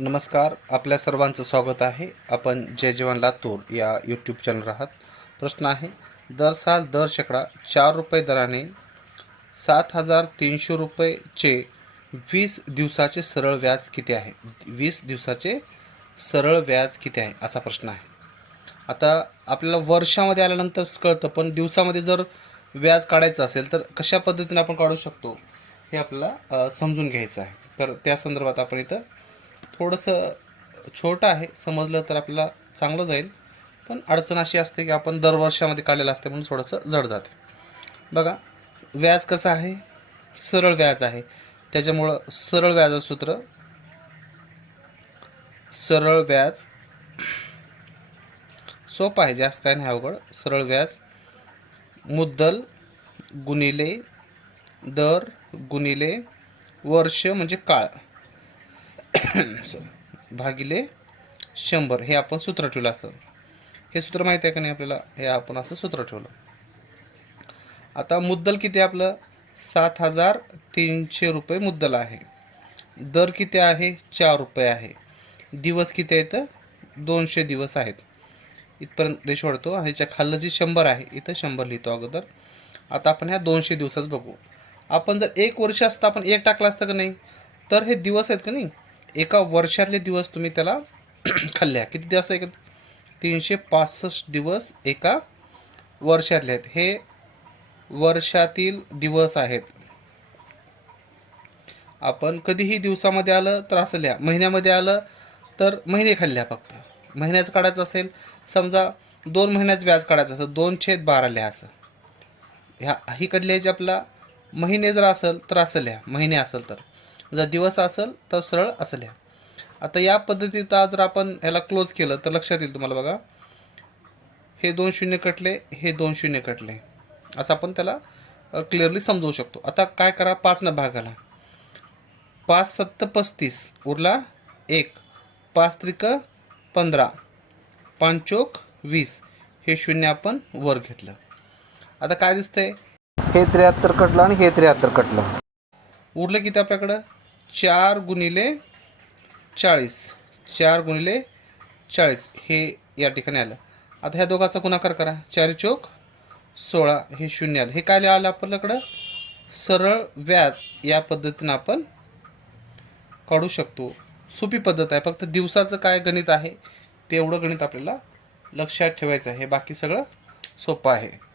नमस्कार आपल्या सर्वांचं स्वागत आहे. आपण जय जवान लातूर या यूट्यूब चॅनल आहात प्रश्न आहे दर साल दर शेकडा चार रुपये दराने सात हजार तीनशे रुपयेचे वीस दिवसाचे सरळ व्याज किती आहे? वीस दिवसाचे सरळ व्याज किती आहे? असा प्रश्न आहे. आता आपल्याला वर्षामध्ये आल्यानंतरच कळतं पण दिवसामध्ये जर व्याज काढायचं असेल तर कशा पद्धतीने आपण काढू शकतो हे आपल्याला समजून घ्यायचं आहे. तर त्या संदर्भात आपण इथं थोडंसं छोटं आहे समजलं तर आपल्याला चांगलं जाईल. पण अडचण अशी असते की आपण दरवर्षामध्ये काढलेलं असते म्हणून थोडंसं जड जाते. बघा व्याज कसं आहे? सरळ व्याज आहे. त्याच्यामुळं सरळ व्याजाचं सूत्र सरळ व्याज सोपं आहे जास्त काय नाही अवघड. सरळ व्याज मुद्दल गुणिले दर गुणिले वर्ष म्हणजे काळ. भागिले शंभर. हे आपण सूत्र ठेवलं असं. हे सूत्र माहिती आहे का नाही आपल्याला? हे आपण असं सूत्र ठेवलं. आता मुद्दल किती आपलं? सात हजार तीनशे रुपये मुद्दल आहे. दर किती आहे? चार रुपये आहे. दिवस किती आहेत? दोनशे दिवस आहेत. इथपर्यंत रेश वाढतो. ह्याच्या खाल्लं जी शंभर आहे इथं शंभर लिहितो अगोदर. आता आपण ह्या दोनशे दिवसाच बघू. आपण जर एक वर्ष असतं आपण एक टाकलं असतं का नाही? तर हे दिवस आहेत का नाही? एका वर्षातले दिवस तुम्ही त्याला खाल्ल्या किती दिवस एक तीनशे पासष्ट दिवस एका वर्षातले आहेत. हे वर्षातील दिवस आहेत. आपण कधीही दिवसामध्ये आलं तर असल्या महिन्यामध्ये आलं तर महिने खाल्ल्या फक्त. महिन्याचं काढायचं असेल समजा दोन महिन्याचं व्याज काढायचं असेल दोन छेद बारा लिहा असं. ह्या ही कधी लिहायची आपला महिने जर असेल तर असं महिने असेल तर. जर दिवस असेल तर सरळ असल्या आता या पद्धतीत आज जर आपण ह्याला क्लोज केलं तर लक्षात येईल तुम्हाला बघा. हे दोन शून्य कटले हे दोन शून्य कटले. असं आपण त्याला क्लिअरली समजवू शकतो. आता काय करा पाच न भागाला. पाच सत्त पस्तीस उरला एक. पाच त्रिक पंधरा. पाचोक वीस. हे शून्य आपण वर घेतलं. आता काय दिसतंय? हे त्र्याहत्तर कटलं आणि हे त्र्याहत्तर कटलं. उरलं किती आपल्याकडं? चार गुणिले चाळीस. चार गुणिले चाळीस. हे या ठिकाणी आलं. आता ह्या दोघाचा गुणाकार करा. चार चोक सोळा हे शून्य आलं. हे काय आलं आपल्याकडं? सरळ व्याज या पद्धतीनं आपण काढू शकतो. सोपी पद्धत आहे. फक्त दिवसाचं काय गणित आहे तेवढं गणित आपल्याला लक्षात ठेवायचं आहे. बाकी सगळं सोपं आहे.